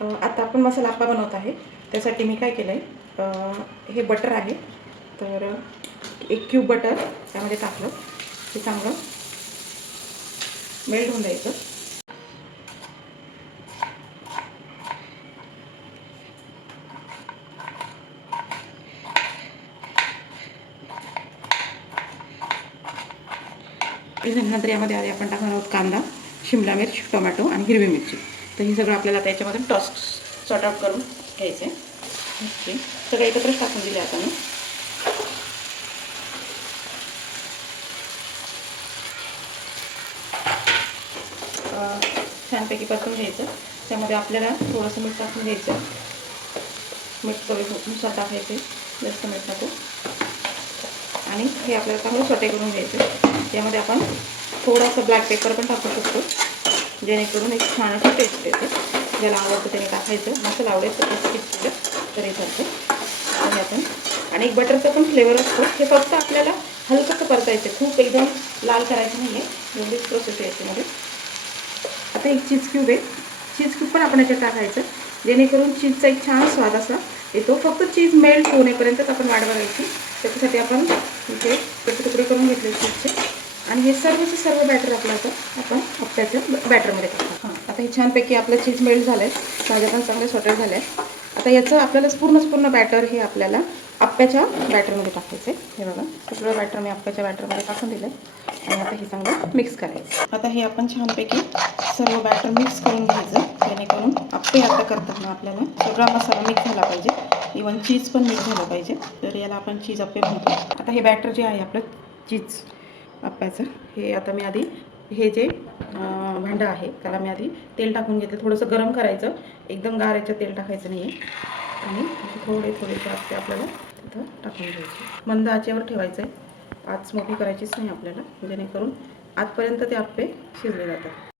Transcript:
आता आपण मसाला आप्पा बनवत आहे. त्यासाठी मी काय केलं आहे, हे बटर आहे, तर 1 क्यूब बटर त्यामध्ये टाकलं. ते चांगलं मेल्ट होऊन द्यायचं. नंतर यामध्ये आधी आपण टाकणार आहोत कांदा, शिमला मिर्च, टोमॅटो आणि हिरवी मिरची. तर हे सगळं आपल्याला त्याच्यामध्ये सॉर्ट आउट करून घ्यायचं आहे. ओके, सगळं एकत्रच टाकून दिले आता मी. छानपैकी परतून घ्यायचं. त्यामध्ये आपल्याला थोडंसं मीठ टाकून घ्यायचं. मीठ चवीनुसार टाकायचे, जास्त मीठ टाकू. आणि हे आपल्याला चांगलं सोटे करून घ्यायचं. त्यामध्ये आपण थोडंसं ब्लॅक पेपर पण टाकू शकतो, जेणेकरून एक छान अशी टेस्ट येते. ज्याला आवडतं त्याने टाकायचं, नसेल आवडेल तर स्किप केलं तरी चालतं. आणि आपण आणि एक बटरचा पण फ्लेवर असतो. हे फक्त आपल्याला हलकंसं परतायचं, खूप एकदम लाल करायचं नाही आहे. एवढीच प्रोसेस आहे याच्यामध्ये. आता एक चीज क्यूब आहे, चीज क्यूब पण आपण याच्यात टाकायचं, जेणेकरून चीजचा एक छान स्वाद असा येतो. फक्त चीज मेल्ट होण्यापर्यंतच आपण वाट बघायची. त्याच्यासाठी आपण इथे तुकडे करून घेतले चीजचे. आणि हे सर्व बॅटर आपलं आता आपण आप्प्याच्या बॅटरमध्ये टाकतो. आता हे छानपैकी आपलं चीज मेल्ट झालं आहे, भाज्या पण चांगले सॉटेड झाल्या आहे. आता याचं आपल्याला पूर्ण बॅटर हे आपल्याला आप्प्याच्या बॅटरमध्ये टाकायचं आहे. हे बघा, सगळं बॅटर मी आप्प्याच्या बॅटरमध्ये टाकून दिलं आहे. आणि आता हे चांगलं मिक्स करायचं. आता हे आपण छानपैकी सर्व बॅटर मिक्स करून घ्यायचं, जेणेकरून आप्पे आता करताना आपल्याला सगळा मसाला मिक्स झाला पाहिजे. इवन चीज पण मिक्स झालं पाहिजे, तर याला आपण चीज आप्पे म्हणतो. आता हे बॅटर जे आहे आपलं चीज आप्प्याचं, हे आता मी आधी हे जे भांडं आहे त्याला मी आधी तेल टाकून घेतलं. थोडंसं गरम करायचं, एकदम गार याच्यात तेल टाकायचं नाही आहे. आणि थोडेसे आप्पे आपल्याला तिथं टाकून घ्यायचे. मंद आचेवर ठेवायचं आहे, आच मोठी करायचीच नाही आपल्याला, जेणेकरून आतपर्यंत ते आप्पे शिजले जातात.